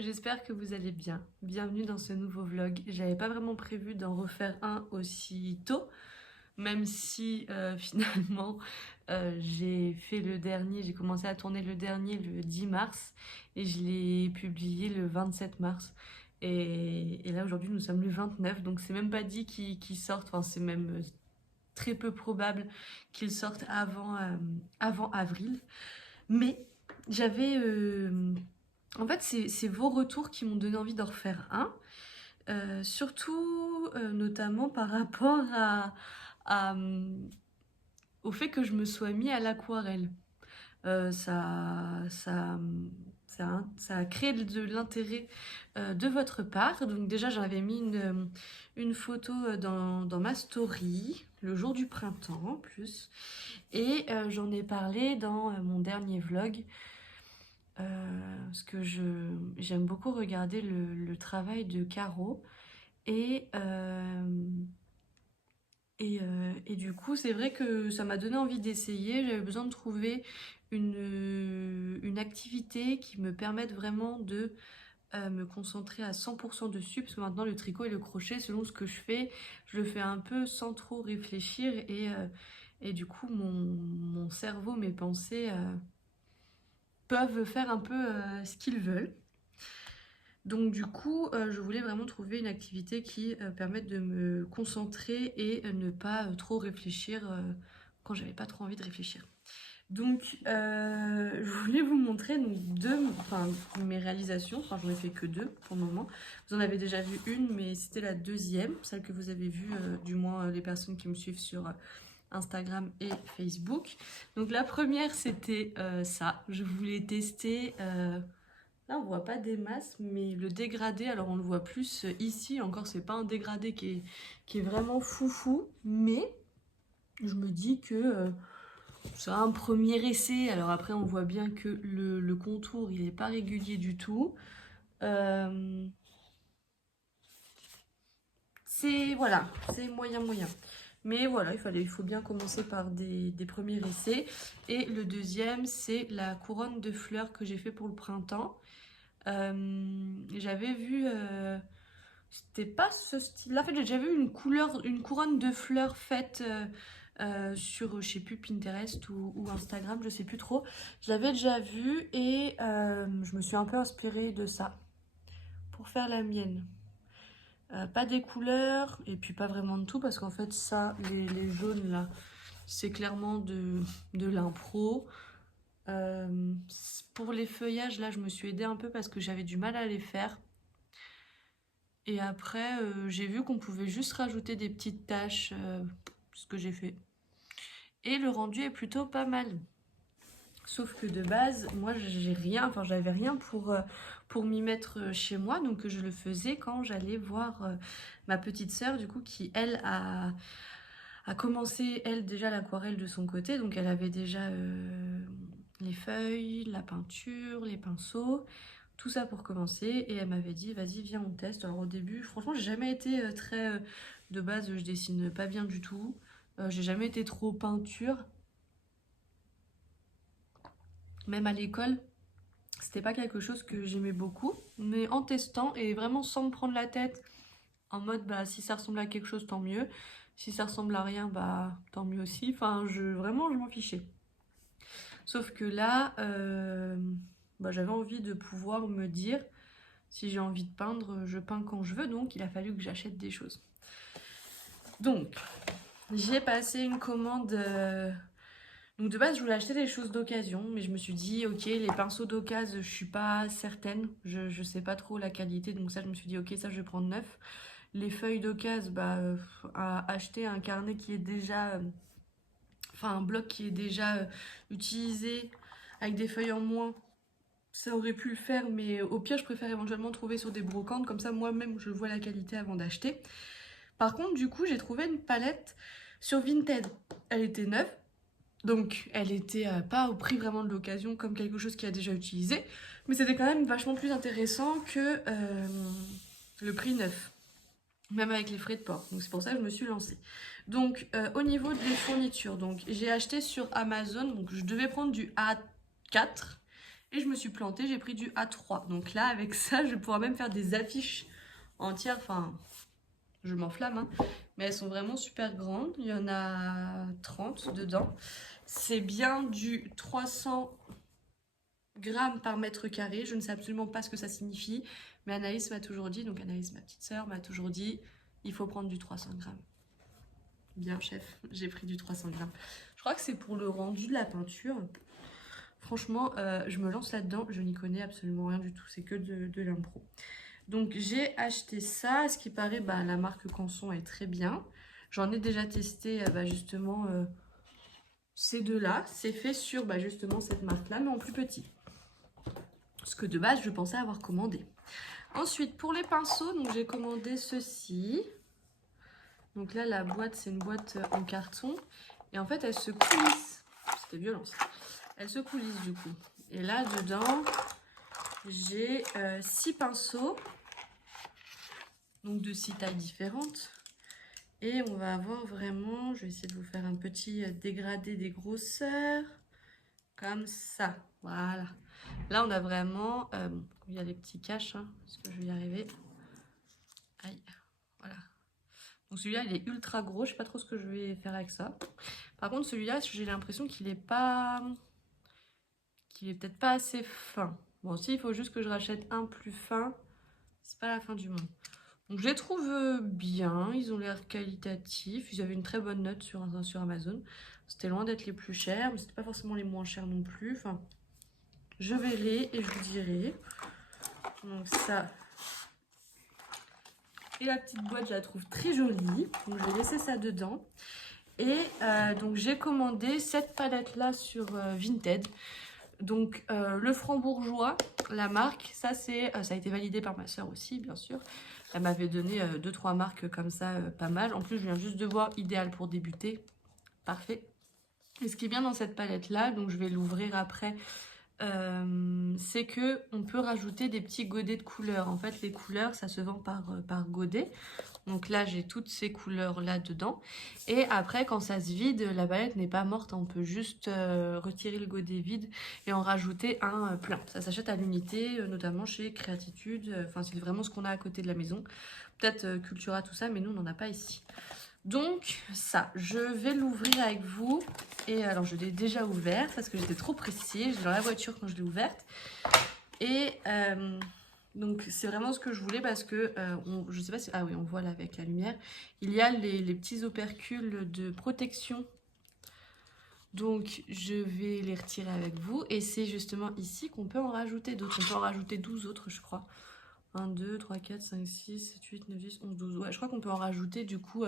j'espère que vous allez bien. Bienvenue dans ce nouveau vlog. J'avais pas vraiment prévu d'en refaire un aussi tôt, même si finalement j'ai fait le dernier, j'ai commencé à tourner le dernier le 10 mars et je l'ai publié le 27 mars. Et là aujourd'hui nous sommes le 29, donc c'est même pas dit qu'il sorte, enfin c'est même très peu probable qu'il sorte avant avril. Mais j'avais... en fait, c'est vos retours qui m'ont donné envie d'en refaire un. Surtout, notamment par rapport à, au fait que je me sois mis à l'aquarelle. Ça a créé de l'intérêt de votre part. Donc déjà, j'avais mis une photo dans ma story, le jour du printemps en plus. Et j'en ai parlé dans mon dernier vlog. Parce que j'aime beaucoup regarder le travail de Caro et du coup c'est vrai que ça m'a donné envie d'essayer. J'avais besoin de trouver une activité qui me permette vraiment de me concentrer à 100% dessus, parce que maintenant le tricot et le crochet, selon ce que je le fais un peu sans trop réfléchir et du coup mon cerveau, mes pensées peuvent faire un peu ce qu'ils veulent. Donc du coup, je voulais vraiment trouver une activité qui permette de me concentrer et ne pas trop réfléchir quand j'avais pas trop envie de réfléchir. Donc je voulais vous montrer donc, mes réalisations. Enfin, j'en ai fait que deux pour le moment. Vous en avez déjà vu une, mais c'était la deuxième, celle que vous avez vue, du moins les personnes qui me suivent sur Instagram et Facebook. Donc la première, c'était ça. Je voulais tester... là, on voit pas des masses, mais le dégradé, alors on le voit plus ici. Encore, c'est pas un dégradé qui est vraiment foufou, mais je me dis que c'est un premier essai. Alors après, on voit bien que le contour, il est pas régulier du tout. Voilà, c'est moyen. Mais voilà, il faut bien commencer par des premiers essais. Et le deuxième, c'est la couronne de fleurs que j'ai fait pour le printemps. J'avais vu, c'était pas ce style-là. En fait, j'ai déjà vu une couronne de fleurs faite sur, je sais plus, Pinterest ou Instagram, je sais plus trop. Je l'avais déjà vu et je me suis un peu inspirée de ça pour faire la mienne. Pas des couleurs et puis pas vraiment de tout, parce qu'en fait ça, les jaunes là, c'est clairement de l'impro. Pour les feuillages là, je me suis aidée un peu parce que j'avais du mal à les faire. Et après, j'ai vu qu'on pouvait juste rajouter des petites taches, ce que j'ai fait. Et le rendu est plutôt pas mal. Sauf que de base, moi j'avais rien pour m'y mettre chez moi, donc je le faisais quand j'allais voir ma petite sœur, du coup, qui elle a commencé, elle, déjà l'aquarelle de son côté, donc elle avait déjà les feuilles, la peinture, les pinceaux, tout ça pour commencer, et elle m'avait dit vas-y viens on teste. Alors au début, franchement j'ai jamais été très, de base je dessine pas bien du tout, j'ai jamais été trop peinture. Même à l'école, c'était pas quelque chose que j'aimais beaucoup, mais en testant et vraiment sans me prendre la tête, en mode bah si ça ressemble à quelque chose tant mieux, si ça ressemble à rien bah tant mieux aussi, enfin vraiment je m'en fichais. Sauf que là, bah, j'avais envie de pouvoir me dire si j'ai envie de peindre, je peins quand je veux, donc il a fallu que j'achète des choses. Donc j'ai passé une commande. Donc de base, je voulais acheter des choses d'occasion, mais je me suis dit, ok, les pinceaux d'occasion, je suis pas certaine, je sais pas trop la qualité, donc ça, je me suis dit, ok, ça, je vais prendre neuf. Les feuilles d'occasion, bah, acheter un carnet qui est déjà, enfin un bloc qui est déjà utilisé, avec des feuilles en moins, ça aurait pu le faire, mais au pire, je préfère éventuellement trouver sur des brocantes, comme ça, moi-même, je vois la qualité avant d'acheter. Par contre, du coup, j'ai trouvé une palette sur Vinted. Elle était neuve. Donc elle était pas au prix vraiment de l'occasion comme quelque chose qui a déjà utilisé, mais c'était quand même vachement plus intéressant que le prix neuf, même avec les frais de port. Donc c'est pour ça que je me suis lancée. Donc au niveau des fournitures, donc j'ai acheté sur Amazon, donc je devais prendre du A4 Et je me suis plantée, j'ai pris du A3. Donc là, avec ça, je pourrais même faire des affiches entières. Enfin, je m'enflamme, hein. Mais elles sont vraiment super grandes. Il y en a 30 dedans. C'est bien du 300 grammes par mètre carré. Je ne sais absolument pas ce que ça signifie. Mais Anaïs m'a toujours dit, donc Anaïs, ma petite sœur, m'a toujours dit, il faut prendre du 300 grammes. Bien, chef, j'ai pris du 300 grammes. Je crois que c'est pour le rendu de la peinture. Franchement, je me lance là-dedans. Je n'y connais absolument rien du tout. C'est que de l'impro. Donc, j'ai acheté ça. À ce qui paraît, bah, la marque Canson est très bien. J'en ai déjà testé justement ces deux-là. C'est fait sur justement cette marque-là, mais en plus petit. Ce que de base, je pensais avoir commandé. Ensuite, pour les pinceaux, donc j'ai commandé ceci. Donc là, la boîte, c'est une boîte en carton. Et en fait, elle se coulisse. C'était violent, ça. Elle se coulisse, du coup. Et là, dedans, j'ai 6 pinceaux. Donc, de 6 tailles différentes. Et on va avoir vraiment... Je vais essayer de vous faire un petit dégradé des grosseurs. Comme ça. Voilà. Là, on a vraiment... il y a les petits caches. Hein, est-ce que je vais y arriver? Aïe. Voilà. Donc celui-là, il est ultra gros. Je sais pas trop ce que je vais faire avec ça. Par contre, celui-là, j'ai l'impression qu'il est pas... qu'il est peut-être pas assez fin. Bon, si, il faut juste que je rachète un plus fin. C'est pas la fin du monde. Donc, je les trouve bien. Ils ont l'air qualitatifs. Ils avaient une très bonne note sur Amazon. C'était loin d'être les plus chers, mais c'était pas forcément les moins chers non plus. Enfin, je verrai et je vous dirai. Donc, ça... Et la petite boîte, je la trouve très jolie. Donc, je vais laisser ça dedans. Et donc, j'ai commandé cette palette-là sur Vinted. Donc, le Franc-Bourgeois, la marque, ça a été validé par ma soeur aussi, bien sûr. Elle m'avait donné 2-3 marques comme ça, pas mal. En plus, je viens juste de voir, idéal pour débuter. Parfait. Et ce qui est bien dans cette palette-là, donc je vais l'ouvrir après, c'est que on peut rajouter des petits godets de couleurs. En fait, les couleurs, ça se vend par godet. Donc là, j'ai toutes ces couleurs-là dedans. Et après, quand ça se vide, la palette n'est pas morte. On peut juste retirer le godet vide et en rajouter un plein. Ça s'achète à l'unité, notamment chez Créatitude. Enfin, c'est vraiment ce qu'on a à côté de la maison. Peut-être Cultura, tout ça, mais nous, on n'en a pas ici. Donc, ça, je vais l'ouvrir avec vous. Et alors, je l'ai déjà ouverte parce que j'étais trop pressée. J'étais dans la voiture quand je l'ai ouverte. Et... donc c'est vraiment ce que je voulais parce que, je sais pas si... Ah oui, on voit là avec la lumière. Il y a les petits opercules de protection. Donc je vais les retirer avec vous. Et c'est justement ici qu'on peut en rajouter d'autres. On peut en rajouter 12 autres, je crois. 1, 2, 3, 4, 5, 6, 7, 8, 9, 10, 11, 12. Ouais, je crois qu'on peut en rajouter du coup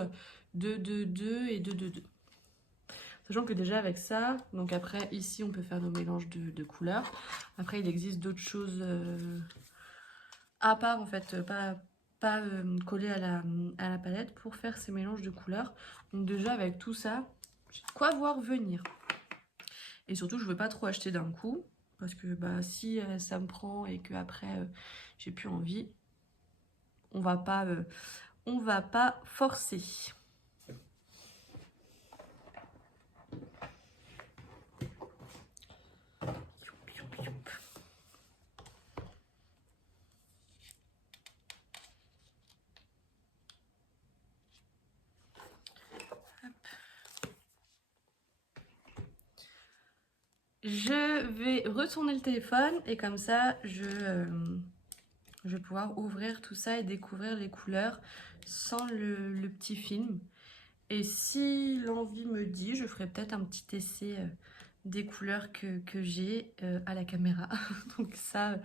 2, 2, 2 et 2, 2, 2. Sachant que déjà avec ça, donc après ici on peut faire nos mélanges de couleurs. Après il existe d'autres choses... à part en fait, pas collé à la palette pour faire ces mélanges de couleurs. Donc déjà avec tout ça, j'ai de quoi voir venir. Et surtout je veux pas trop acheter d'un coup parce que si ça me prend et que après j'ai plus envie, on va pas forcer. Je vais retourner le téléphone et comme ça, je vais pouvoir ouvrir tout ça et découvrir les couleurs sans le petit film. Et si l'envie me dit, je ferai peut-être un petit essai des couleurs que j'ai à la caméra. Donc ça,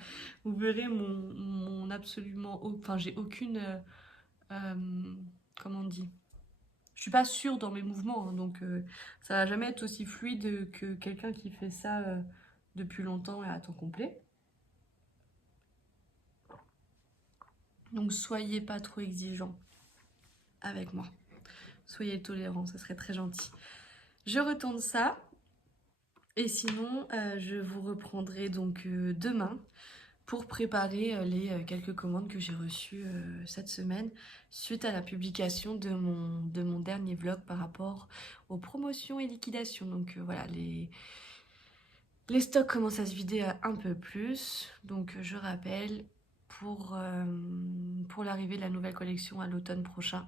vous verrez mon absolument... Enfin, j'ai aucune... comment on dit? Je suis pas sûre dans mes mouvements, hein, donc ça va jamais être aussi fluide que quelqu'un qui fait ça depuis longtemps et à temps complet. Donc soyez pas trop exigeants avec moi. Soyez tolérants, ça serait très gentil. Je retourne ça. Et sinon, je vous reprendrai donc demain pour préparer les quelques commandes que j'ai reçues cette semaine suite à la publication de mon dernier vlog par rapport aux promotions et liquidations. Donc voilà, Les stocks commencent à se vider un peu plus, donc je rappelle, pour l'arrivée de la nouvelle collection à l'automne prochain,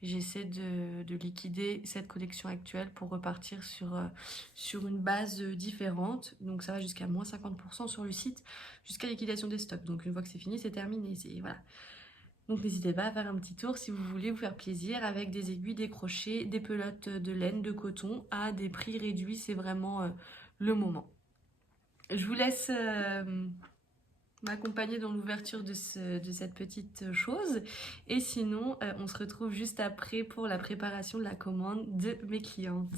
j'essaie de liquider cette collection actuelle pour repartir sur une base différente. Donc ça va jusqu'à moins 50% sur le site, jusqu'à liquidation des stocks. Donc une fois que c'est fini, c'est terminé. Voilà. Donc n'hésitez pas à faire un petit tour si vous voulez vous faire plaisir avec des aiguilles, des crochets, des pelotes de laine, de coton à des prix réduits. C'est vraiment le moment. Je vous laisse m'accompagner dans l'ouverture de cette petite chose. Et sinon, on se retrouve juste après pour la préparation de la commande de mes clientes.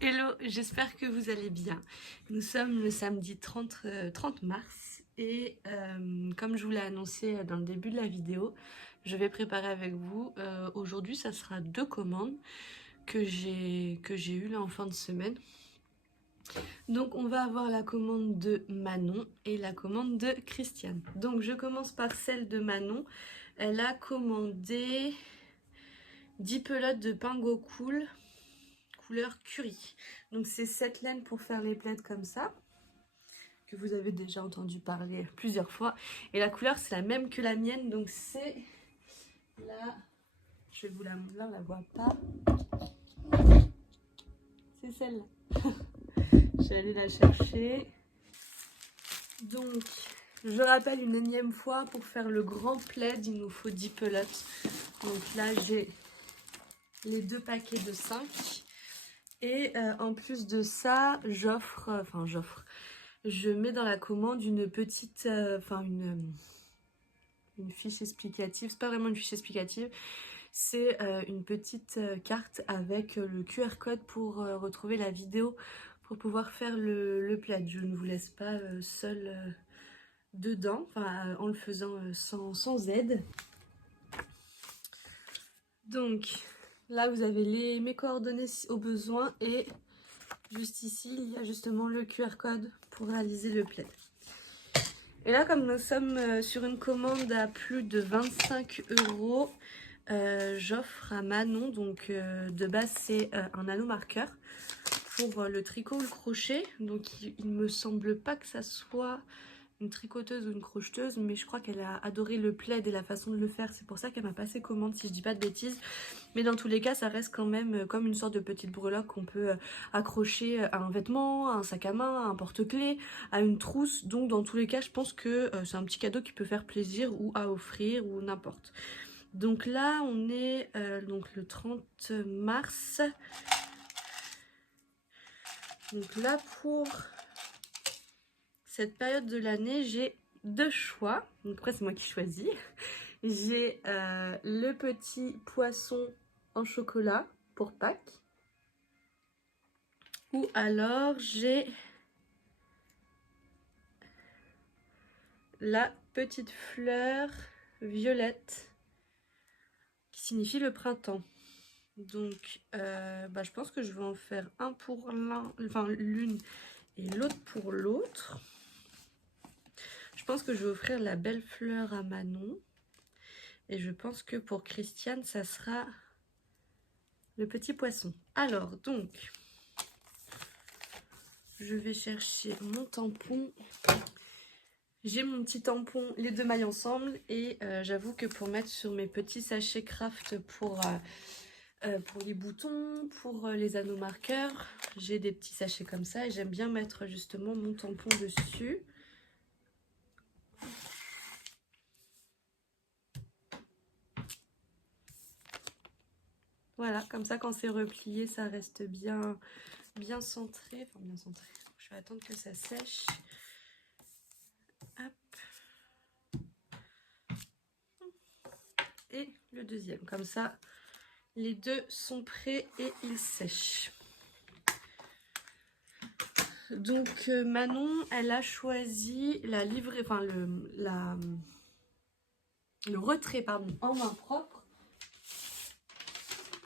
Hello, j'espère que vous allez bien. Nous sommes le samedi 30 mars et comme je vous l'ai annoncé dans le début de la vidéo, je vais préparer avec vous. Aujourd'hui, ça sera 2 commandes que j'ai eues là en fin de semaine. Donc on va avoir la commande de Manon et la commande de Christiane. Donc je commence par celle de Manon. Elle a commandé 10 pelotes de Pingo Cool couleur curry. Donc c'est cette laine pour faire les plaids comme ça, que vous avez déjà entendu parler plusieurs fois. Et la couleur c'est la même que la mienne, donc c'est là, je vais vous la montrer, on la voit pas. C'est celle-là. Je vais aller la chercher. Donc je rappelle une énième fois, pour faire le grand plaid, il nous faut 10 pelotes. Donc là j'ai les 2 paquets de 5. Et en plus de ça, je mets dans la commande une petite, une fiche explicative. C'est pas vraiment une fiche explicative, c'est une petite carte avec le QR code pour retrouver la vidéo pour pouvoir faire le plaid. Je ne vous laisse pas seul dedans, en le faisant sans aide. Donc là vous avez mes coordonnées au besoin et juste ici il y a justement le QR code pour réaliser le plaid. Et là, comme nous sommes sur une commande à plus de 25 €, j'offre à Manon, donc de base c'est un anneau marqueur pour le tricot ou le crochet. Donc il me semble pas que ça soit une tricoteuse ou une crocheteuse, mais je crois qu'elle a adoré le plaid et la façon de le faire. C'est pour ça qu'elle m'a passé commande, si je dis pas de bêtises. Mais dans tous les cas, ça reste quand même comme une sorte de petite breloque qu'on peut accrocher à un vêtement, à un sac à main, à un porte-clés, à une trousse. Donc dans tous les cas, je pense que c'est un petit cadeau qui peut faire plaisir ou à offrir ou n'importe. Donc là, on est donc le 30 mars. Donc là, pour cette période de l'année, j'ai 2 choix. Donc après, c'est moi qui choisis. J'ai le petit poisson en chocolat pour Pâques. Ou alors j'ai la petite fleur violette qui signifie le printemps. Donc je pense que je vais en faire un pour l'une et l'autre pour l'autre. Je pense que je vais offrir la belle fleur à Manon. Et je pense que pour Christiane, ça sera le petit poisson. Alors, donc, je vais chercher mon tampon. J'ai mon petit tampon, les 2 mailles ensemble. Et j'avoue que pour mettre sur mes petits sachets craft pour les boutons, pour les anneaux marqueurs, j'ai des petits sachets comme ça. Et j'aime bien mettre justement mon tampon dessus. Voilà, comme ça quand c'est replié, ça reste bien centré. Enfin bien centré, je Je vais attendre que ça sèche. Hop. Et le deuxième, comme ça, les deux sont prêts et ils sèchent. Donc Manon, elle a choisi la livrée, enfin le retrait pardon, en main propre.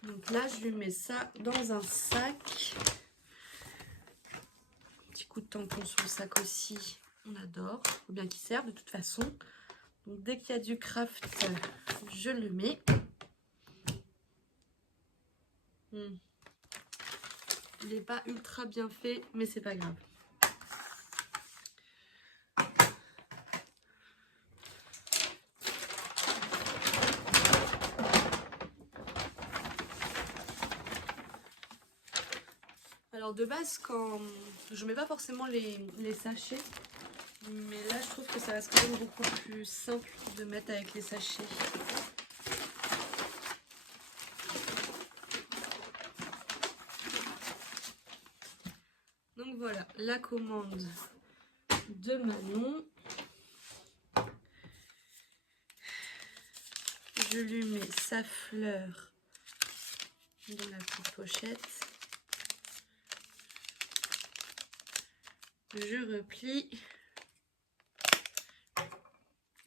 Donc là, je lui mets ça dans un sac. Un petit coup de tampon sur le sac aussi, on adore. Faut bien qu'il serve de toute façon. Donc dès qu'il y a du craft, je le mets. Il n'est pas ultra bien fait, mais c'est pas grave. Alors de base, quand je mets pas forcément les sachets, mais là je trouve que ça reste quand même beaucoup plus simple de mettre avec les sachets. Donc voilà, la commande de Manon. Je lui mets sa fleur dans la petite pochette. Je replie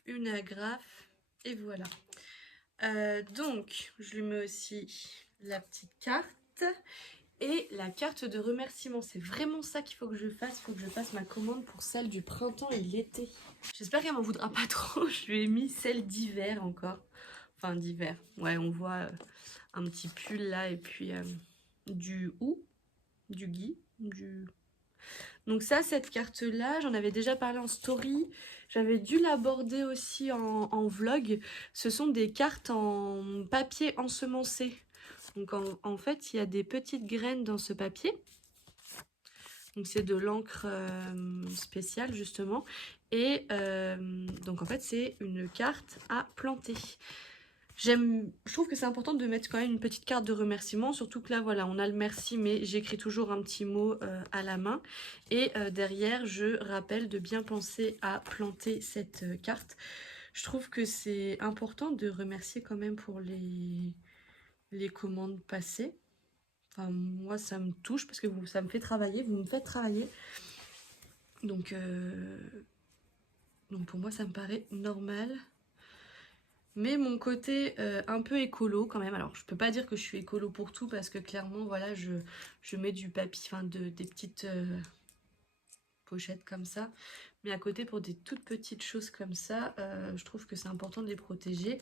une agrafe et voilà. Donc je lui mets aussi la petite carte et la carte de remerciement. C'est vraiment ça qu'il faut que je fasse. Il faut que je fasse ma commande pour celle du printemps et l'été. J'espère qu'elle m'en voudra pas trop. Je lui ai mis celle d'hiver encore. Enfin d'hiver. Ouais, on voit un petit pull là et puis du gui, du... Donc ça, cette carte-là, j'en avais déjà parlé en story. J'avais dû l'aborder aussi en vlog. Ce sont des cartes en papier ensemencé. Donc en fait, il y a des petites graines dans ce papier. Donc c'est de l'encre spéciale justement. Et donc en fait, c'est une carte à planter. Je trouve que c'est important de mettre quand même une petite carte de remerciement, surtout que là voilà, on a le merci, mais j'écris toujours un petit mot à la main et derrière je rappelle de bien penser à planter cette carte. Je trouve que c'est important de remercier quand même pour les commandes passées. Enfin moi ça me touche parce que ça me fait travailler, vous me faites travailler. Donc pour moi ça me paraît normal. Mais mon côté un peu écolo quand même, alors je peux pas dire que je suis écolo pour tout parce que clairement voilà je mets du papier, enfin des petites pochettes comme ça. Mais à côté pour des toutes petites choses comme ça, je trouve que c'est important de les protéger.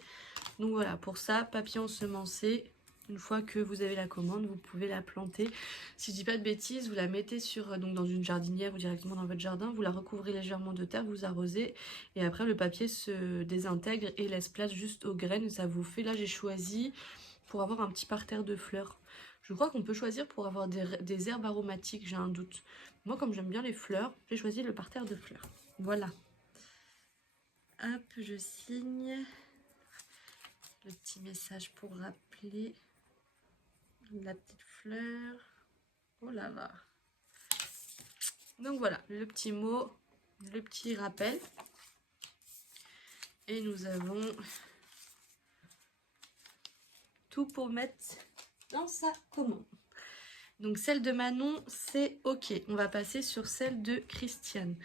Donc voilà, pour ça, papier ensemencé. Une fois que vous avez la commande, vous pouvez la planter. Si je dis pas de bêtises, vous la mettez sur donc dans une jardinière ou directement dans votre jardin, vous la recouvrez légèrement de terre, vous arrosez et après le papier se désintègre et laisse place juste aux graines. Ça vous fait, là j'ai choisi pour avoir un petit parterre de fleurs. Je crois qu'on peut choisir pour avoir des herbes aromatiques, j'ai un doute. Moi comme j'aime bien les fleurs, j'ai choisi le parterre de fleurs. Voilà. Hop, je signe. Le petit message pour rappeler la petite fleur. Oh là là. Donc voilà, le petit mot, le petit rappel. Et nous avons tout pour mettre dans sa commande. Donc celle de Manon, c'est ok. On va passer sur celle de Christiane.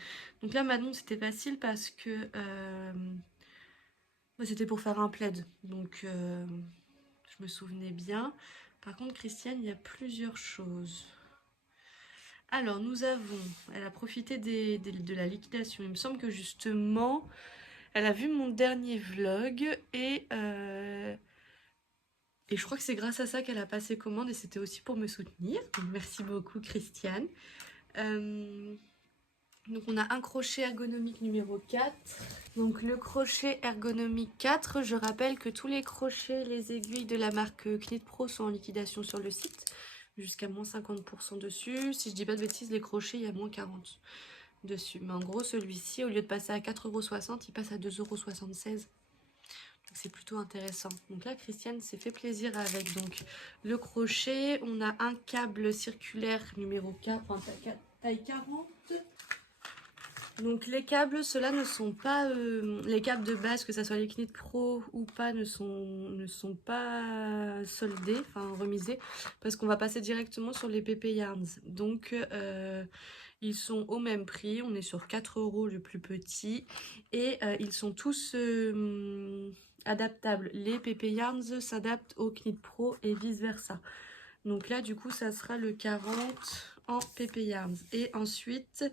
Donc là, Manon, c'était facile parce que c'était pour faire un plaid. Donc je me souvenais bien. Par contre, Christiane, il y a plusieurs choses. Alors, nous avons... Elle a profité de la liquidation. Il me semble que justement, elle a vu mon dernier vlog et je crois que c'est grâce à ça qu'elle a passé commande et c'était aussi pour me soutenir. Donc, merci beaucoup, Christiane. Donc, on a un crochet ergonomique numéro 4. Donc, le crochet ergonomique 4, je rappelle que tous les crochets, les aiguilles de la marque Knit Pro sont en liquidation sur le site. Jusqu'à moins 50% dessus. Si je dis pas de bêtises, les crochets, il y a moins 40 dessus. Mais en gros, celui-ci, au lieu de passer à 4,60 €, il passe à 2,76 €. Donc c'est plutôt intéressant. Donc là, Christiane s'est fait plaisir avec donc le crochet. On a un câble circulaire numéro 4, enfin taille 40. Donc les câbles, ceux-là ne sont pas... les câbles de base, que ce soit les Knit Pro ou pas, ne sont pas soldés, enfin remisés, parce qu'on va passer directement sur les PP Yarns. Donc ils sont au même prix, on est sur 4 € le plus petit, et ils sont tous adaptables. Les PP Yarns s'adaptent au Knit Pro et vice versa. Donc là du coup ça sera le 40 en PP Yarns. Et ensuite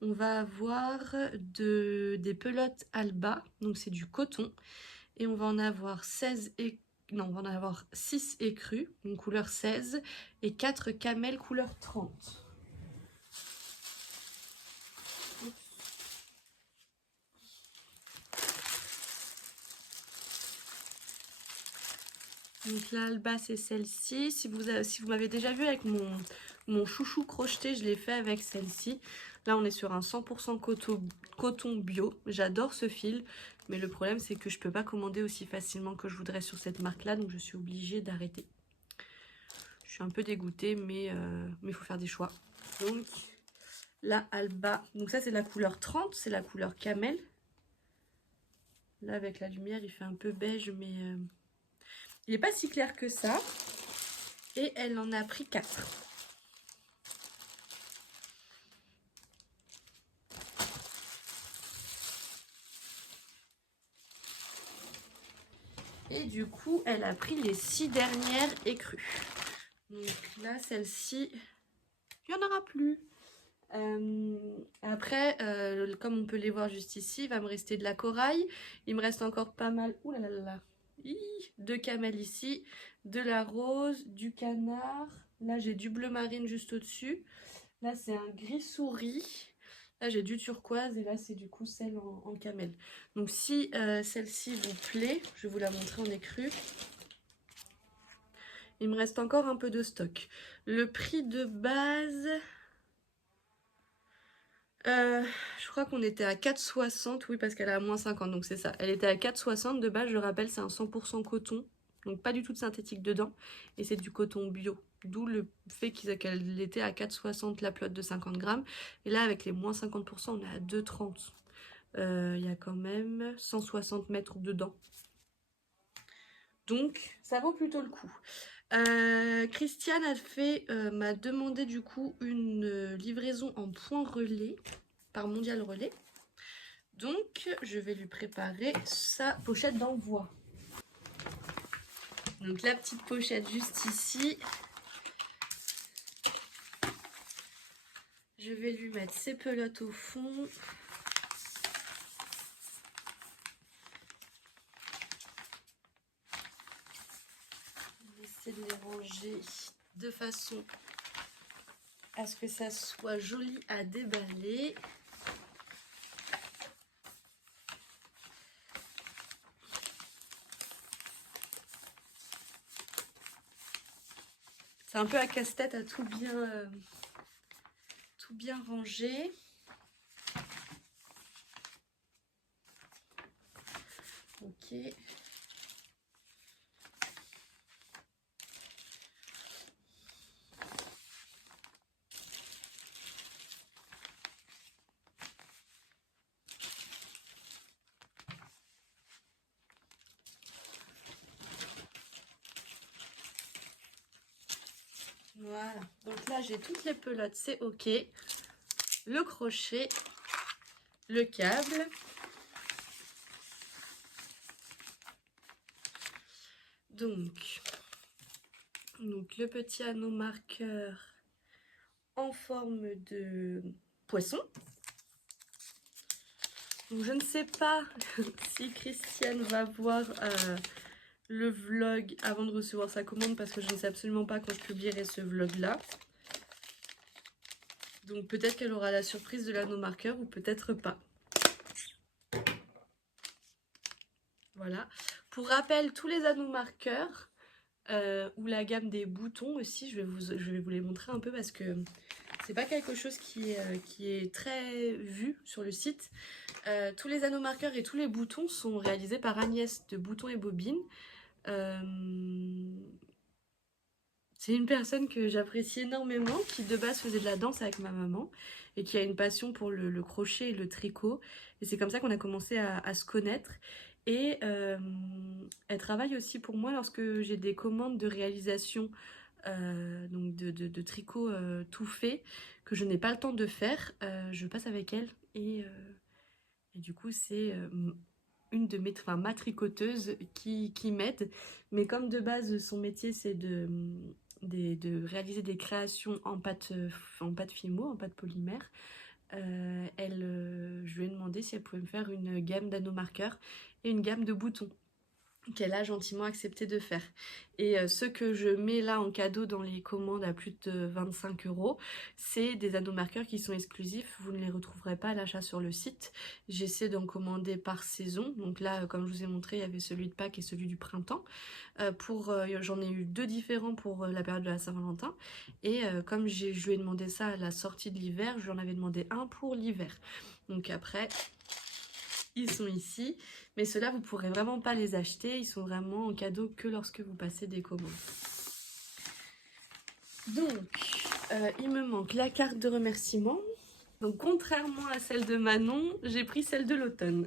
on va avoir des pelotes Alba, donc c'est du coton, et on va en avoir 16 et non, on va en avoir 6 écrus, donc couleur 16, et 4 camels couleur 30. Donc l'Alba c'est celle-ci. Si vous m'avez déjà vu avec mon chouchou crocheté, je l'ai fait avec celle-ci. Là on est sur un 100% coton bio. J'adore ce fil, mais le problème c'est que je peux pas commander aussi facilement que je voudrais sur cette marque là, donc je suis obligée d'arrêter. Je suis un peu dégoûtée, mais il faut faire des choix. Donc la Alba, donc ça c'est la couleur 30, c'est la couleur camel. Là avec la lumière il fait un peu beige, mais il n'est pas si clair que ça. Et elle en a pris 4. Et du coup, elle a pris les 6 dernières écrues. Donc là, celle-ci, il n'y en aura plus. Après, comme on peut les voir juste ici, il va me rester de la corail. Il me reste encore pas mal. Ouh là là là là. De camel ici, de la rose, du canard. Là, j'ai du bleu marine juste au-dessus. Là, c'est un gris souris. Là, j'ai du turquoise et là, c'est du coup celle en camel. Donc, si celle-ci vous plaît, je vais vous la montrer en écru. Il me reste encore un peu de stock. Le prix de base... je crois qu'on était à 4,60. Oui, parce qu'elle est à moins 50, donc c'est ça. Elle était à 4,60. De base, je le rappelle, c'est un 100% coton. Donc, pas du tout de synthétique dedans. Et c'est du coton bio. D'où le fait qu'elle était à 4,60 la pelote de 50 grammes. Et là, avec les moins 50%, on est à 2,30. Il y a quand même 160 mètres dedans. Donc, ça vaut plutôt le coup. Christiane m'a demandé du coup une livraison en point relais par Mondial Relais. Donc, je vais lui préparer sa pochette d'envoi. Donc, la petite pochette juste ici. Je vais lui mettre ses pelotes au fond. De les ranger de façon à ce que ça soit joli à déballer. C'est un peu à casse-tête à tout bien ranger. Ok. Voilà, donc là j'ai toutes les pelotes, c'est ok. Le crochet, le câble. Donc le petit anneau marqueur en forme de poisson. Donc je ne sais pas si Christiane va voir le vlog avant de recevoir sa commande parce que je ne sais absolument pas quand je publierai ce vlog là. Donc peut-être qu'elle aura la surprise de l'anneau marqueur ou peut-être pas. Voilà. Pour rappel, tous les anneaux marqueurs ou la gamme des boutons aussi, je vais vous les montrer un peu parce que c'est pas quelque chose qui est très vu sur le site. Tous les anneaux marqueurs et tous les boutons sont réalisés par Agnès de Boutons et Bobines. C'est une personne que j'apprécie énormément, qui de base faisait de la danse avec ma maman et qui a une passion pour le crochet et le tricot. Et c'est comme ça qu'on a commencé à se connaître. Et elle travaille aussi pour moi lorsque j'ai des commandes de réalisation donc de tricot tout fait que je n'ai pas le temps de faire. Je passe avec elle et du coup c'est une de mes, enfin, ma tricoteuse qui m'aide. Mais comme de base son métier c'est de réaliser des créations en pâte fimo, en pâte polymère, je lui ai demandé si elle pouvait me faire une gamme d'anneaux marqueurs et une gamme de boutons qu'elle a gentiment accepté de faire. Et ce que je mets là en cadeau dans les commandes à plus de 25 euros, c'est des anneaux marqueurs qui sont exclusifs, vous ne les retrouverez pas à l'achat sur le site. J'essaie d'en commander par saison, donc là comme je vous ai montré il y avait celui de Pâques et celui du printemps. J'en ai eu deux différents pour la période de la Saint-Valentin, et comme je lui ai demandé ça à la sortie de l'hiver, je lui en avais demandé un pour l'hiver. Donc après ils sont ici, mais ceux-là vous pourrez vraiment pas les acheter, ils sont vraiment en cadeau que lorsque vous passez des commandes. Donc il me manque la carte de remerciement. Donc contrairement à celle de Manon, j'ai pris celle de l'automne.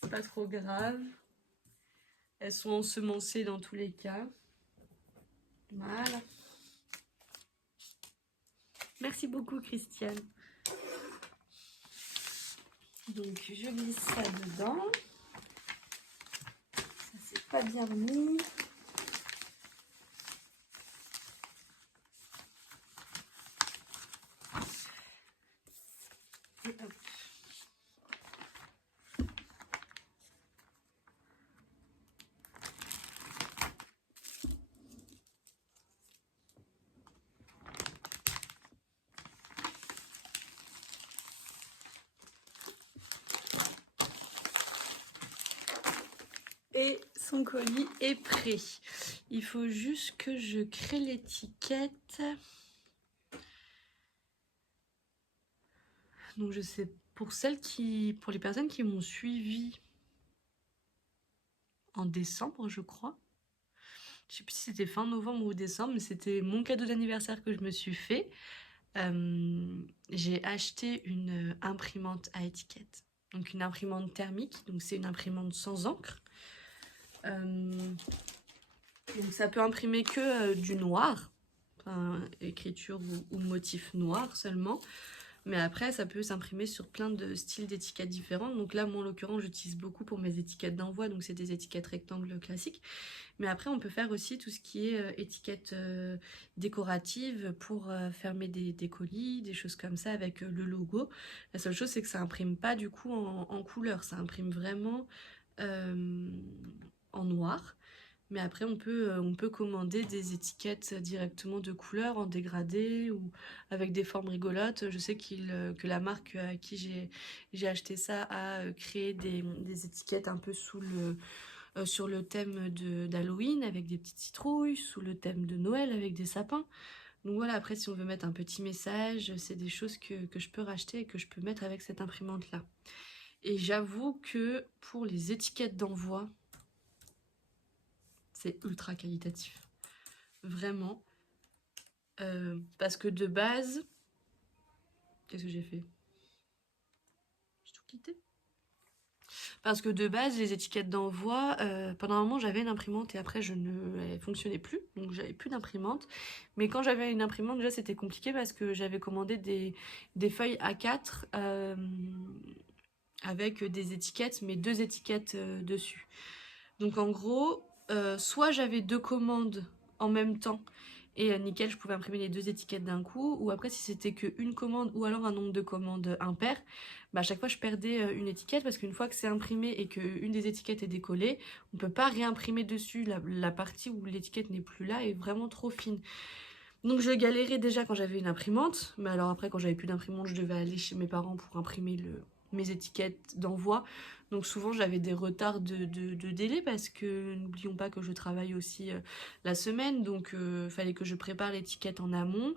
C'est pas trop grave, elles sont ensemencées dans tous les cas. Voilà. Merci beaucoup Christiane. Donc je glisse ça dedans. Ça c'est pas bien mis. Et hop. Et son colis est prêt. Il faut juste que je crée l'étiquette. Donc je sais, pour les personnes qui m'ont suivi en décembre, je crois. Je sais plus si c'était fin novembre ou décembre, mais c'était mon cadeau d'anniversaire que je me suis fait. J'ai acheté une imprimante à étiquette. Donc une imprimante thermique, donc c'est une imprimante sans encre. Donc ça peut imprimer que du noir, enfin, écriture ou motif noir seulement. Mais après, ça peut s'imprimer sur plein de styles d'étiquettes différentes. Donc là, moi, en l'occurrence, j'utilise beaucoup pour mes étiquettes d'envoi. Donc c'est des étiquettes rectangles classiques. Mais après, on peut faire aussi tout ce qui est étiquette décorative pour fermer des colis, des choses comme ça avec le logo. La seule chose, c'est que ça imprime pas du coup en couleur. Ça imprime vraiment en noir. Mais après, on peut commander des étiquettes directement de couleur en dégradé ou avec des formes rigolotes. Je sais que la marque à qui j'ai acheté ça a créé des étiquettes un peu sur le thème d'Halloween avec des petites citrouilles, sous le thème de Noël avec des sapins. Donc voilà, après si on veut mettre un petit message, c'est des choses que je peux racheter et que je peux mettre avec cette imprimante-là. Et j'avoue que pour les étiquettes d'envoi, c'est ultra qualitatif. Vraiment. Parce que de base... Qu'est-ce que j'ai fait? J'ai tout quitté. Parce que de base, les étiquettes d'envoi, pendant un moment j'avais une imprimante et après elle fonctionnait plus, donc j'avais plus d'imprimante. Mais quand j'avais une imprimante, déjà c'était compliqué parce que j'avais commandé des feuilles A4 avec des étiquettes, mais deux étiquettes dessus. Donc en gros, soit j'avais deux commandes en même temps et nickel, je pouvais imprimer les deux étiquettes d'un coup, ou après si c'était qu'une commande ou alors un nombre de commandes impair, bah à chaque fois je perdais une étiquette parce qu'une fois que c'est imprimé et qu'une des étiquettes est décollée, on peut pas réimprimer dessus, la partie où l'étiquette n'est plus là est vraiment trop fine. Donc je galérais déjà quand j'avais une imprimante, mais alors après quand j'avais plus d'imprimante, je devais aller chez mes parents pour imprimer mes étiquettes d'envoi. Donc souvent j'avais des retards de délai parce que n'oublions pas que je travaille aussi la semaine, donc fallait que je prépare l'étiquette en amont,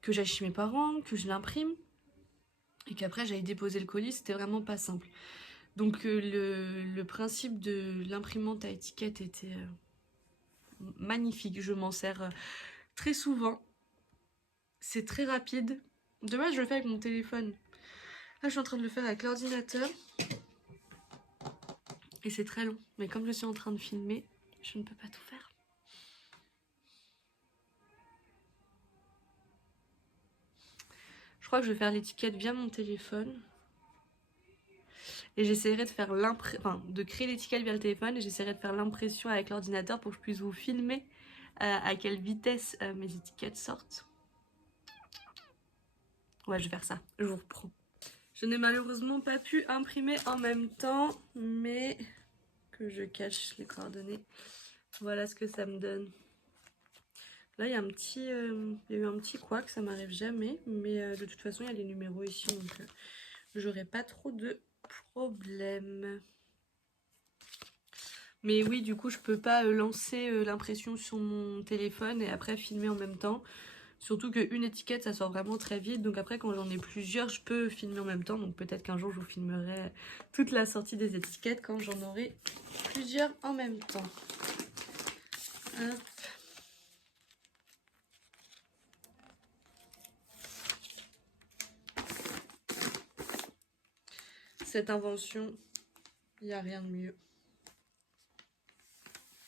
que j'aille chez mes parents, que je l'imprime et qu'après j'aille déposer le colis, c'était vraiment pas simple. Donc le principe de l'imprimante à étiquette était magnifique. Je m'en sers très souvent. C'est très rapide. Demain, je le fais avec mon téléphone. Là, je suis en train de le faire avec l'ordinateur. Et c'est très long. Mais comme je suis en train de filmer, je ne peux pas tout faire. Je crois que je vais faire l'étiquette via mon téléphone. Et j'essaierai de faire de créer l'étiquette via le téléphone. Et j'essaierai de faire l'impression avec l'ordinateur pour que je puisse vous filmer à quelle vitesse mes étiquettes sortent. Ouais, je vais faire ça. Je vous reprends. Je n'ai malheureusement pas pu imprimer en même temps, mais que je cache les coordonnées. Voilà ce que ça me donne. Là, il y a eu un petit couac, ça m'arrive jamais, mais de toute façon, il y a les numéros ici, donc j'aurai pas trop de problème. Mais oui, du coup, je peux pas lancer l'impression sur mon téléphone et après filmer en même temps. Surtout qu'une étiquette, ça sort vraiment très vite. Donc après, quand j'en ai plusieurs, je peux filmer en même temps. Donc peut-être qu'un jour, je vous filmerai toute la sortie des étiquettes quand j'en aurai plusieurs en même temps. Hop. Cette invention, il n'y a rien de mieux.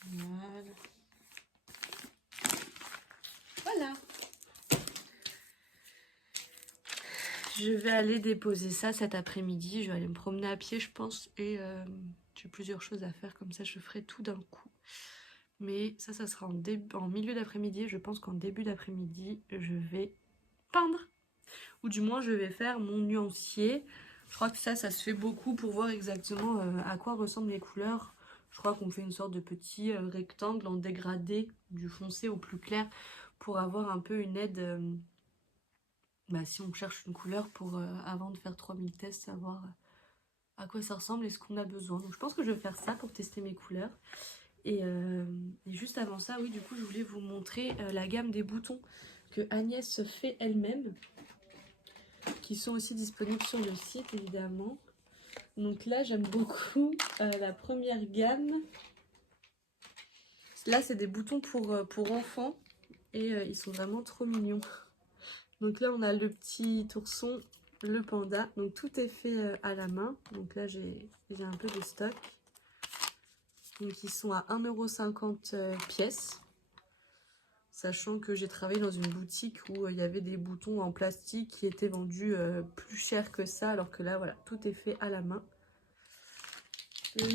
Voilà. Voilà. Je vais aller déposer ça cet après-midi. Je vais aller me promener à pied, je pense. Et j'ai plusieurs choses à faire. Comme ça, je ferai tout d'un coup. Mais ça sera en milieu d'après-midi. Je pense qu'en début d'après-midi, je vais peindre. Ou du moins, je vais faire mon nuancier. Je crois que ça se fait beaucoup pour voir exactement à quoi ressemblent les couleurs. Je crois qu'on fait une sorte de petit rectangle en dégradé du foncé au plus clair pour avoir un peu une aide... si on cherche une couleur pour, avant de faire 3000 tests, savoir à quoi ça ressemble et ce qu'on a besoin. Donc je pense que je vais faire ça pour tester mes couleurs. Et juste avant ça, oui, du coup, je voulais vous montrer la gamme des boutons que Agnès fait elle-même, qui sont aussi disponibles sur le site, évidemment. Donc là, j'aime beaucoup la première gamme. Là, c'est des boutons pour enfants et ils sont vraiment trop mignons. Donc là, on a le petit ourson, le panda. Donc tout est fait à la main. Donc là, j'ai un peu de stock. Donc ils sont à 1,50 € pièce. Sachant que j'ai travaillé dans une boutique où il y avait des boutons en plastique qui étaient vendus plus cher que ça. Alors que là, voilà, tout est fait à la main.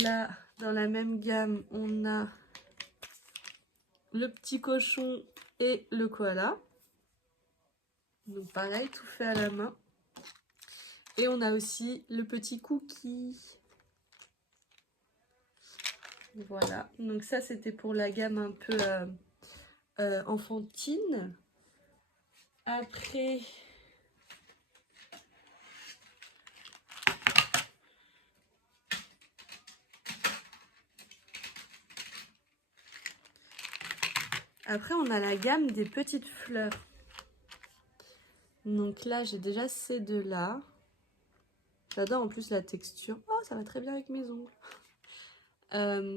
Là, dans la même gamme, on a le petit cochon et le koala. Donc pareil, tout fait à la main. Et on a aussi le petit cookie. Voilà, donc ça c'était pour la gamme un peu enfantine. Après on a la gamme des petites fleurs. Donc là j'ai déjà ces deux-là. J'adore en plus la texture. Oh, ça va très bien avec mes ongles.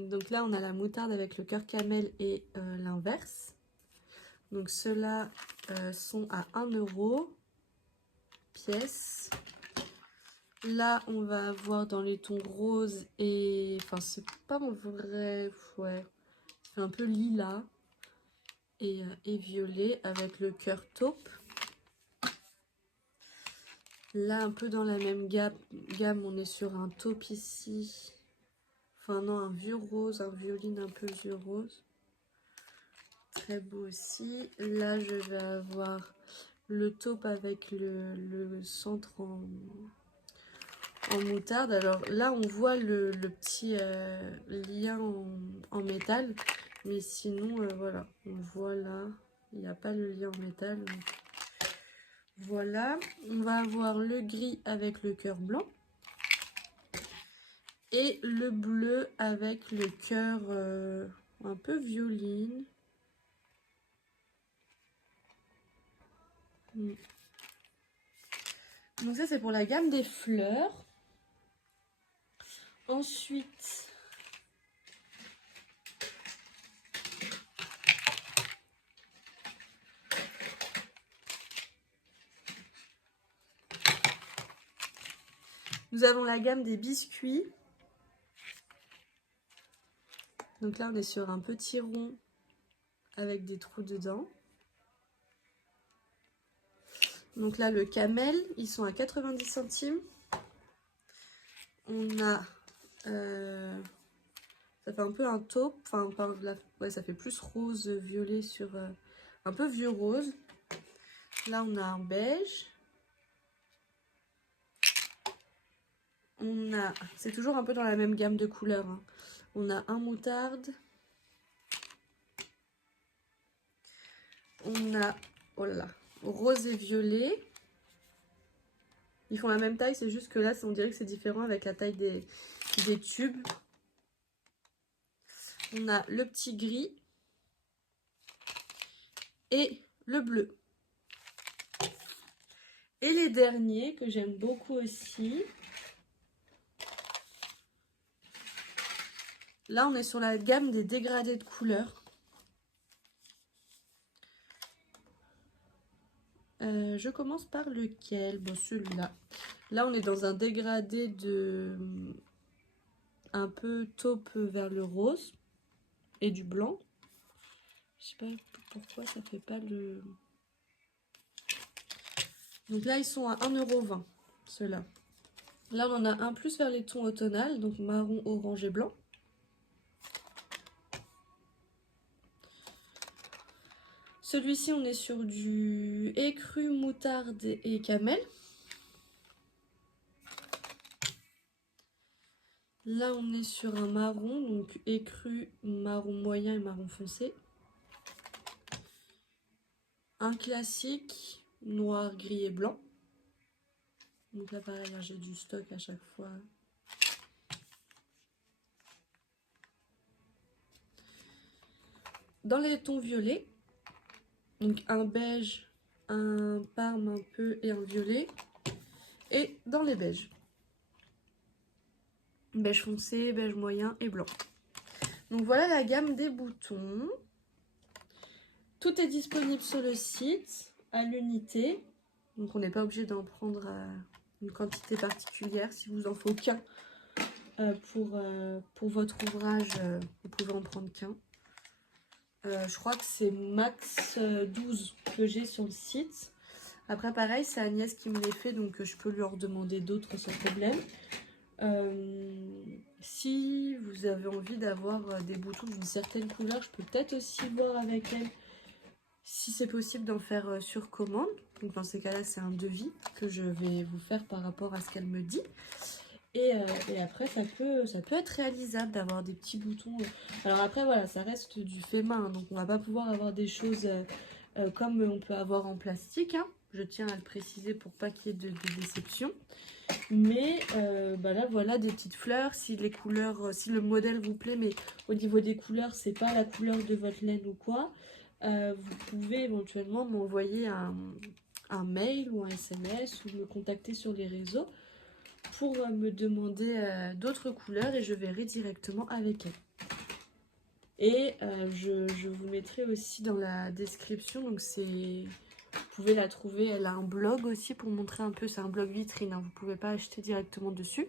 Donc là on a la moutarde avec le cœur camel et l'inverse. Donc ceux-là sont à 1 € pièce. Là on va avoir dans les tons roses et... Enfin c'est pas en vrai... Ouais. C'est un peu lilas et violet avec le cœur taupe. Là un peu dans la même gamme on est sur un taupe ici. Enfin non, un vieux rose, un violine un peu vieux rose. Très beau aussi. Là je vais avoir le taupe avec le centre en moutarde. Alors là on voit le petit lien en métal. Mais sinon voilà, on voit là, il n'y a pas le lien en métal. Donc voilà, on va avoir le gris avec le cœur blanc. Et le bleu avec le cœur un peu violine. Donc ça c'est pour la gamme des fleurs. Ensuite, Nous avons la gamme des biscuits. Donc là, on est sur un petit rond avec des trous dedans. Donc là, le camel, ils sont à 90 centimes. On a... ça fait un peu un taupe. Enfin, ouais, ça fait plus rose, violet sur... un peu vieux rose. Là, on a un beige. On a... C'est toujours un peu dans la même gamme de couleurs. Hein. On a un moutarde. On a... Oh là là, rose et violet. Ils font la même taille, c'est juste que là, on dirait que c'est différent avec la taille des tubes. On a le petit gris et le bleu. Et les derniers que j'aime beaucoup aussi. Là, on est sur la gamme des dégradés de couleurs. Je commence par lequel? Bon, celui-là. Là, on est dans un dégradé de un peu taupe vers le rose et du blanc. Je sais pas pourquoi ça fait pas le... Donc là, ils sont à 1,20 €, ceux-là. Là, on en a un plus vers les tons automnales, donc marron, orange et blanc. Celui-ci, on est sur du écru, moutarde et camel. Là, on est sur un marron, donc écru, marron moyen et marron foncé. Un classique, noir, gris et blanc. Donc là, pareil, j'ai du stock à chaque fois. Dans les tons violets, donc un beige, un parme un peu et un violet. Et dans les beiges, beige foncé, beige moyen et blanc. Donc voilà la gamme des boutons. Tout est disponible sur le site à l'unité. Donc on n'est pas obligé d'en prendre une quantité particulière. Si vous en faut qu'un pour votre ouvrage, vous pouvez en prendre qu'un. Je crois que c'est max 12 que j'ai sur le site. Après pareil, c'est Agnès qui me les fait, donc je peux lui en demander d'autres sans problème. Si vous avez envie d'avoir des boutons d'une certaine couleur, je peux peut-être aussi voir avec elle si c'est possible d'en faire sur commande. Donc dans ces cas-là, c'est un devis que je vais vous faire par rapport à ce qu'elle me dit. Et après, ça peut être réalisable d'avoir des petits boutons. Alors après, voilà, ça reste du fait main, hein, donc on va pas pouvoir avoir des choses comme on peut avoir en plastique. Hein. Je tiens à le préciser pour pas qu'il y ait de déception. Mais là, voilà des petites fleurs. Si les couleurs, si le modèle vous plaît, mais au niveau des couleurs, c'est pas la couleur de votre laine ou quoi, vous pouvez éventuellement m'envoyer un mail ou un SMS ou me contacter sur les réseaux pour me demander d'autres couleurs et je verrai directement avec elle. Et je vous mettrai aussi dans la description, donc vous pouvez la trouver, elle a un blog aussi pour montrer un peu, c'est un blog vitrine, hein, vous ne pouvez pas acheter directement dessus,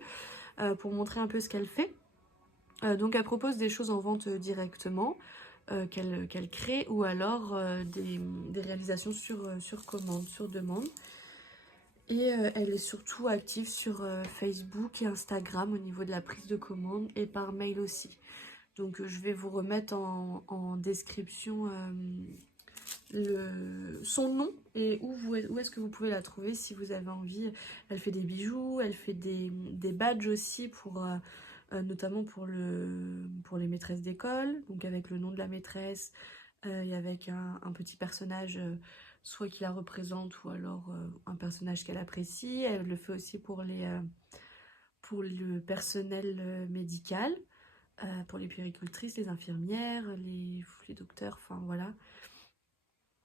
pour montrer un peu ce qu'elle fait. Donc elle propose des choses en vente directement, qu'elle crée, ou alors des réalisations sur commande, sur demande. Et elle est surtout active sur Facebook et Instagram au niveau de la prise de commande et par mail aussi. Donc je vais vous remettre en description son nom et où est-ce que vous pouvez la trouver si vous avez envie. Elle fait des bijoux, elle fait des badges aussi pour... notamment pour les maîtresses d'école, donc avec le nom de la maîtresse et avec un petit personnage soit qui la représente ou alors un personnage qu'elle apprécie. Elle le fait aussi pour le personnel médical, pour les puéricultrices, les infirmières, les docteurs, enfin voilà.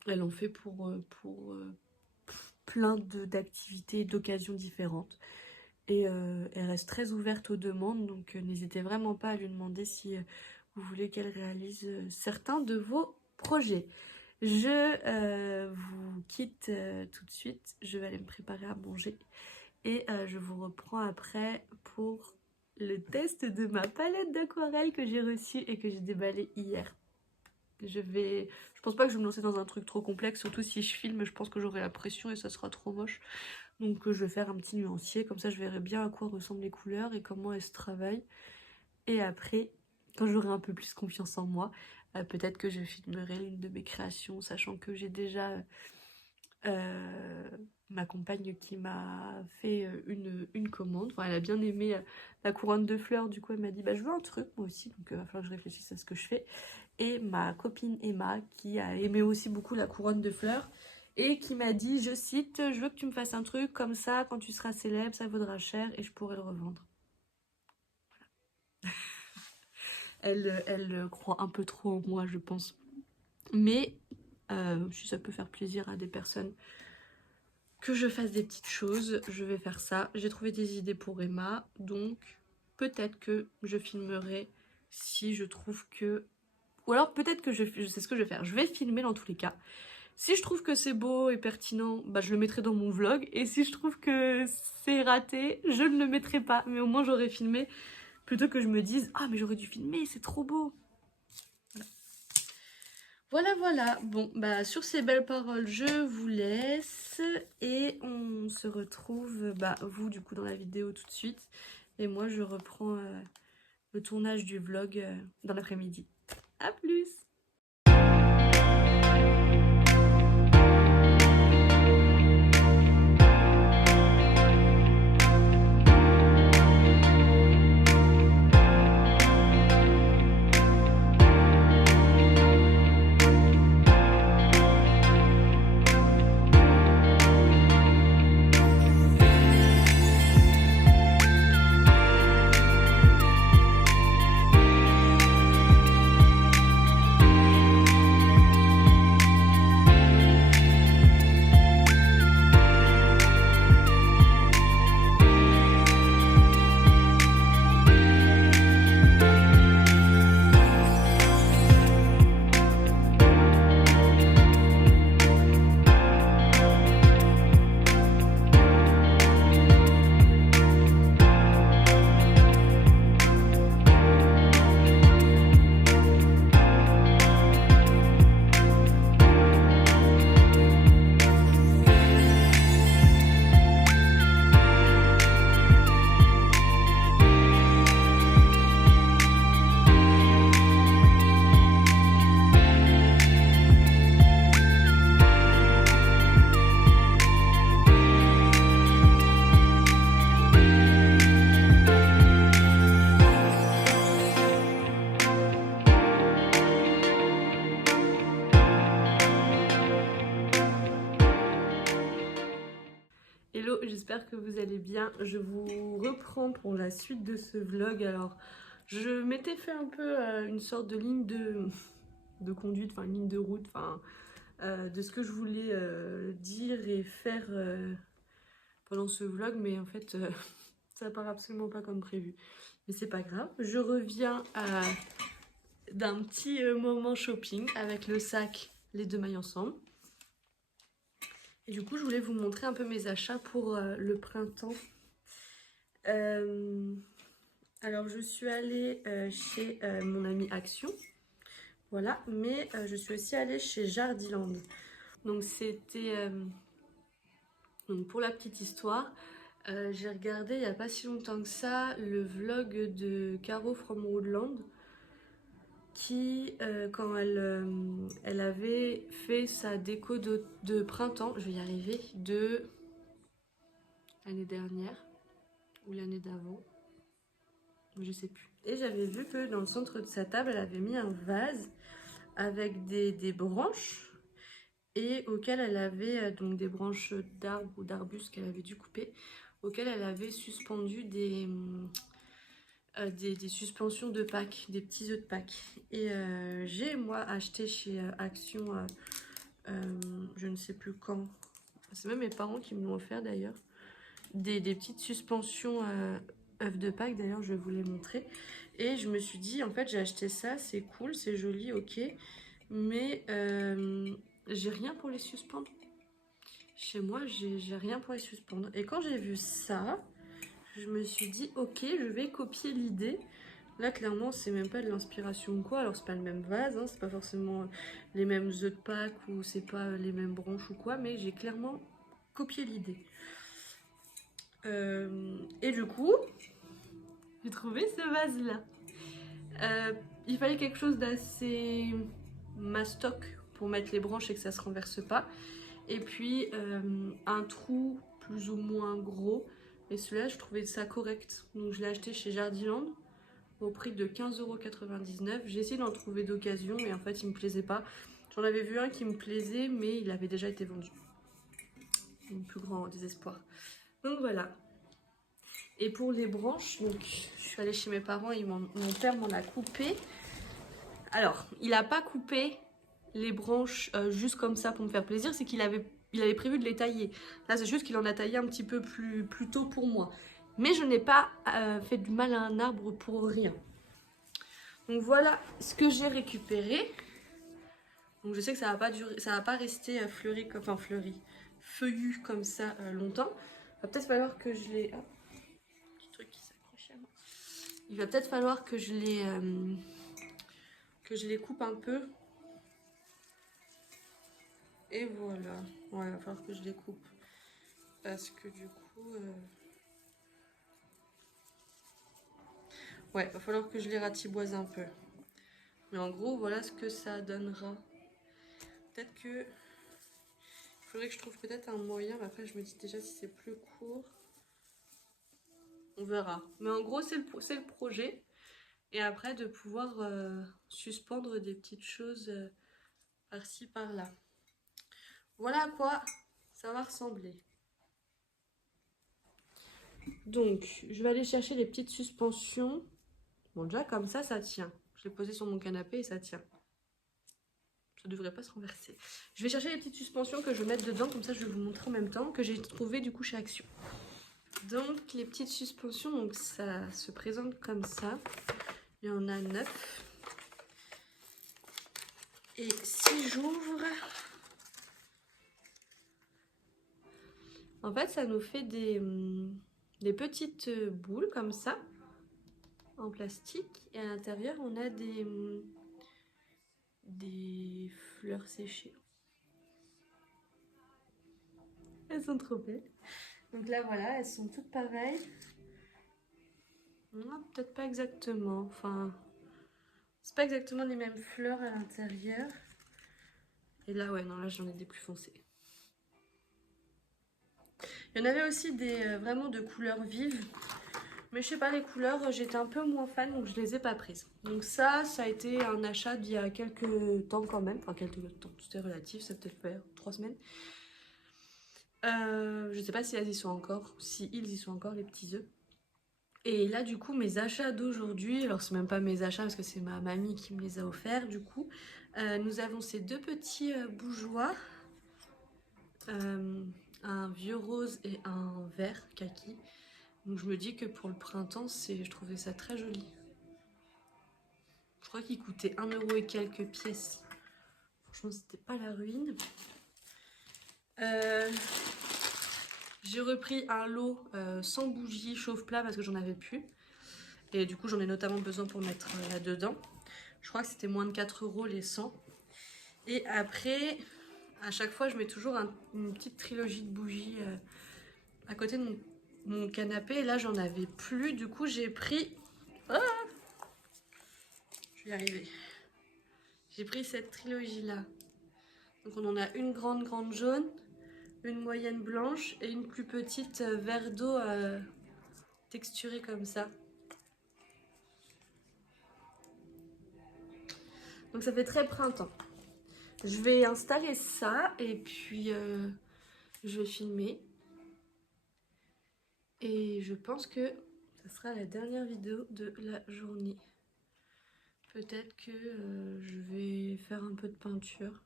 Elle en fait pour plein d'activités, d'occasions différentes. Et elle reste très ouverte aux demandes, donc n'hésitez vraiment pas à lui demander si vous voulez qu'elle réalise certains de vos projets. Je vous quitte tout de suite, je vais aller me préparer à manger Et je vous reprends après pour le test de ma palette d'aquarelle que j'ai reçue et que j'ai déballée hier. Je pense pas que je vais me lancer dans un truc trop complexe, surtout si je filme, je pense que j'aurai la pression et ça sera trop moche. Donc je vais faire un petit nuancier, comme ça je verrai bien à quoi ressemblent les couleurs et comment elles se travaillent. Et après, quand j'aurai un peu plus confiance en moi, peut-être que je filmerai l'une de mes créations, sachant que j'ai déjà ma compagne qui m'a fait une commande. Enfin, elle a bien aimé la couronne de fleurs, du coup elle m'a dit bah je veux un truc moi aussi, donc il va falloir que je réfléchisse à ce que je fais. Et ma copine Emma qui a aimé aussi beaucoup la couronne de fleurs et qui m'a dit, je cite, je veux que tu me fasses un truc comme ça, quand tu seras célèbre, ça vaudra cher et je pourrai le revendre. Elle croit un peu trop en moi, je pense. Mais si ça peut faire plaisir à des personnes que je fasse des petites choses, je vais faire ça. J'ai trouvé des idées pour Emma, donc peut-être que je filmerai si je trouve que... Ou alors peut-être que je sais ce que je vais faire. Je vais filmer dans tous les cas. Si je trouve que c'est beau et pertinent, bah je le mettrai dans mon vlog. Et si je trouve que c'est raté, je ne le mettrai pas. Mais au moins j'aurais filmé, plutôt que je me dise « Ah mais j'aurais dû filmer, c'est trop beau !» Voilà. Bon, bah sur ces belles paroles, je vous laisse. Et on se retrouve, bah vous du coup dans la vidéo tout de suite. Et moi je reprends le tournage du vlog dans l'après-midi. A plus! Hello, j'espère que vous allez bien. Je vous reprends pour la suite de ce vlog. Alors, je m'étais fait un peu une sorte de ligne de conduite, enfin une ligne de route, enfin de ce que je voulais dire et faire pendant ce vlog, mais en fait, ça part absolument pas comme prévu. Mais c'est pas grave. Je reviens d'un petit moment shopping avec le sac, les deux mailles ensemble. Et du coup, je voulais vous montrer un peu mes achats pour le printemps. Alors, je suis allée chez mon amie Action. Voilà, mais je suis aussi allée chez Jardiland. Donc, c'était... donc, pour la petite histoire, j'ai regardé il n'y a pas si longtemps que ça le vlog de Caro from Woodland, qui, quand elle avait fait sa déco de printemps, je vais y arriver, de l'année dernière ou l'année d'avant, je sais plus. Et j'avais vu que dans le centre de sa table, elle avait mis un vase avec des branches et auquel elle avait donc des branches d'arbres ou d'arbustes qu'elle avait dû couper, auquel elle avait suspendu des suspensions de Pâques, des petits œufs de Pâques. Et j'ai moi acheté chez Action, je ne sais plus quand, c'est même mes parents qui me l'ont offert d'ailleurs, des petites suspensions œufs de Pâques, d'ailleurs je vais vous les montrer. Et je me suis dit, en fait j'ai acheté ça, c'est cool, c'est joli, ok, mais j'ai rien pour les suspendre. chez moi, j'ai rien pour les suspendre. Et quand j'ai vu ça, je me suis dit, ok, je vais copier l'idée. Là, clairement, c'est même pas de l'inspiration ou quoi. Alors, c'est pas le même vase, hein, c'est pas forcément les mêmes œufs de Pâques ou c'est pas les mêmes branches ou quoi, mais j'ai clairement copié l'idée. Et du coup, j'ai trouvé ce vase-là. Il fallait quelque chose d'assez mastoc pour mettre les branches et que ça se renverse pas. Et puis, un trou plus ou moins gros. Et celui-là, je trouvais ça correct. Donc, je l'ai acheté chez Jardiland au prix de 15,99 €. J'ai essayé d'en trouver d'occasion, mais en fait, il me plaisait pas. J'en avais vu un qui me plaisait, mais il avait déjà été vendu. Mon plus grand désespoir. Donc voilà. Et pour les branches, donc, je suis allée chez mes parents, mon père m'en a coupé. Alors, il n'a pas coupé les branches juste comme ça pour me faire plaisir, c'est qu'il avait prévu de les tailler. Là, c'est juste qu'il en a taillé un petit peu plus tôt pour moi. Mais je n'ai pas fait du mal à un arbre pour rien. Donc voilà ce que j'ai récupéré. Donc je sais que ça va pas durer, ça va pas rester fleuri, enfin fleuri, feuillu comme ça longtemps. Il va peut-être falloir que je les... Oh, petit truc qui s'accroche à moi. Il va peut-être falloir que je les coupe un peu. Et voilà. Ouais, il va falloir que je les coupe. Parce que du coup... ouais, il va falloir que je les ratiboise un peu. Mais en gros, voilà ce que ça donnera. Peut-être que... Il faudrait que je trouve peut-être un moyen. Mais après, je me dis déjà si c'est plus court. On verra. Mais en gros, c'est le projet. Et après, de pouvoir suspendre des petites choses par-ci, par-là. Voilà à quoi ça va ressembler. Donc, je vais aller chercher les petites suspensions. Bon, déjà, comme ça tient. Je l'ai posé sur mon canapé et ça tient. Ça devrait pas se renverser. Je vais chercher les petites suspensions que je vais mettre dedans. Comme ça, je vais vous montrer en même temps. Que j'ai trouvé du coup chez Action. Donc, les petites suspensions, donc ça se présente comme ça. Il y en a 9. Et si j'ouvre... En fait, ça nous fait des petites boules comme ça, en plastique. Et à l'intérieur, on a des fleurs séchées. Elles sont trop belles. Donc là, voilà, elles sont toutes pareilles. Peut-être pas exactement. Enfin, c'est pas exactement les mêmes fleurs à l'intérieur. Et là, ouais, non, là, j'en ai des plus foncées. Il y en avait aussi des vraiment de couleurs vives. Mais je sais pas, les couleurs, j'étais un peu moins fan, donc je les ai pas prises. Donc ça a été un achat d'il y a quelques temps quand même. Enfin, quelques temps, tout est relatif, ça peut-être faire 3 semaines. Je sais pas si elles y sont encore, si ils y sont encore, les petits œufs. Et là, du coup, mes achats d'aujourd'hui, alors c'est même pas mes achats parce que c'est ma mamie qui me les a offerts, du coup. Nous avons ces deux petits bougeoirs. Un vieux rose et un vert kaki. Donc je me dis que pour le printemps, je trouvais ça très joli. Je crois qu'il coûtait 1 € et quelques pièces. Franchement, c'était pas la ruine. J'ai repris un lot sans bougie chauffe-plat parce que j'en avais plus. Et du coup, j'en ai notamment besoin pour mettre là-dedans. Je crois que c'était moins de 4 € les 100. Et après, à chaque fois, je mets toujours une petite trilogie de bougies à côté de mon canapé. Et là, j'en avais plus. Du coup, j'ai pris... Ah, je vais y arriver. J'ai pris cette trilogie-là. Donc, on en a une grande jaune, une moyenne blanche et une plus petite vert d'eau texturée comme ça. Donc, ça fait très printemps. Je vais installer ça et puis je vais filmer. Et je pense que ça sera la dernière vidéo de la journée. Peut-être que je vais faire un peu de peinture.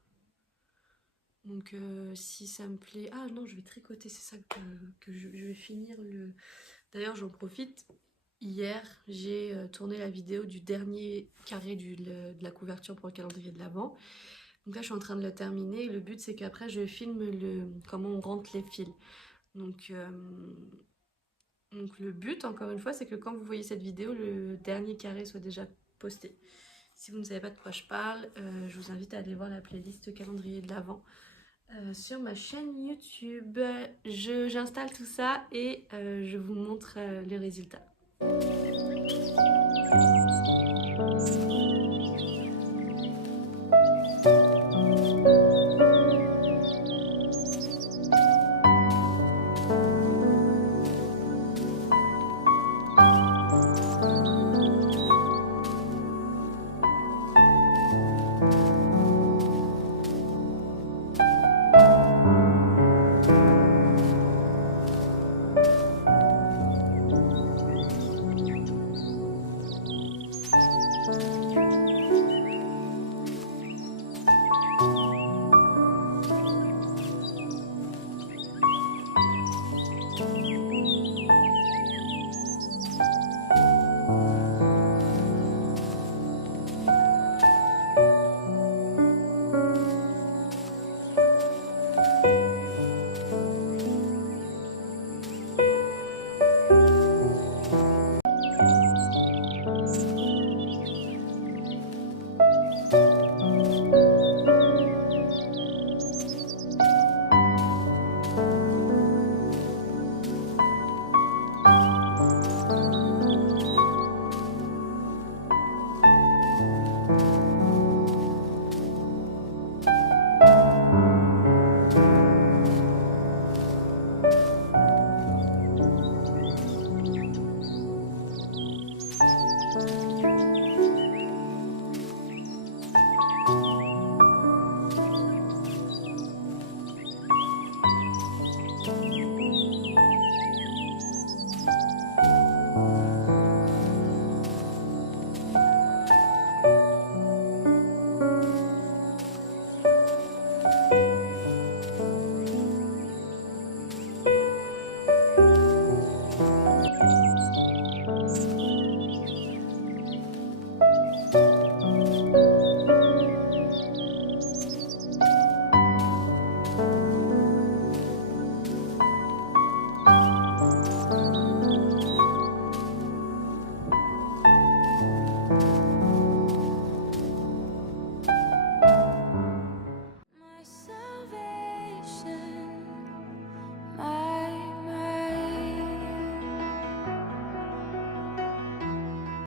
Donc si ça me plaît... Ah non, je vais tricoter, c'est ça que je vais finir le... D'ailleurs, j'en profite. Hier, j'ai tourné la vidéo du dernier carré de la couverture pour le calendrier de l'Avent. Donc là je suis en train de le terminer et le but c'est qu'après je filme comment on rentre les fils. Donc le but, encore une fois, c'est que quand vous voyez cette vidéo, le dernier carré soit déjà posté. Si vous ne savez pas de quoi je parle, je vous invite à aller voir la playlist calendrier de l'Avent sur ma chaîne YouTube. J'installe tout ça et je vous montre les résultats.